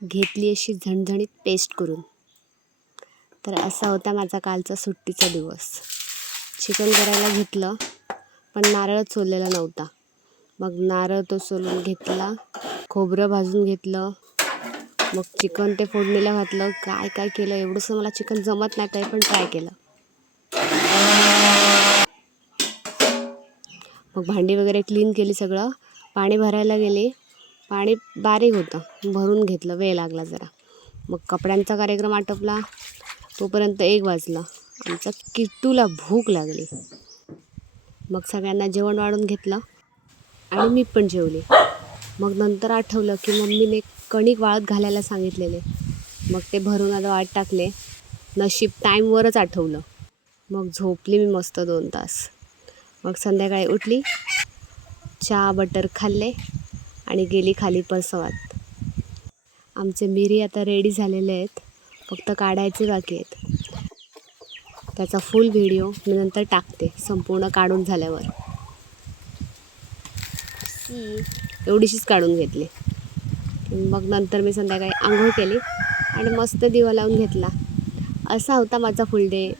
घेतली अशी झणझणीत पेस्ट करून. तर असा होता माझा कालचा सुट्टीचा दिवस. चिकन करायला घेतलं पण नारळच सोललेला नव्हता. मग नारळ तो सोलून घेतला, खोबरं भाजून घेतलं, मग चिकन ते फोडणीला घातलं. काय काय केलं, एवढंसं मला चिकन जमत नाही तरी पण ट्राय केलं. मग भांडी वगैरे क्लीन केली, सगळं पाणी भरायला गेली. पाणी बारीक होतं, भरून घेतलं, वेळ लागला जरा. मग कपड्यांचा कार्यक्रम आटोपला तोपर्यंत 1 वाजला. आमच्या किट्टूला भूक लागली. मग सगळ्यांना जेवण वाढून घेतलं आणि मी पण जेवली. मग नंतर आठवलं की मम्मीने कणिक वाळत घालायला सांगितलेले. मग ते भरून आता वाट टाकले. नशीब टाईमवरच आठवलं. मग झोपली मी मस्त 2 तास. मग संध्याकाळी उठली, चहा बटर खाल्ले आणि गेली खाली परसवात. आमचे मिरी आता रेडी झालेले आहेत, फक्त काढायचे बाकी आहेत. त्याचा फुल व्हिडिओ मी नंतर टाकते संपूर्ण काढून झाल्यावर. एवढीशीच काढून घेतली. मग नंतर मी संध्याकाळी आंघोळ केली आणि मस्त दिवा लावून घेतला. असा होता माझा फुल डे.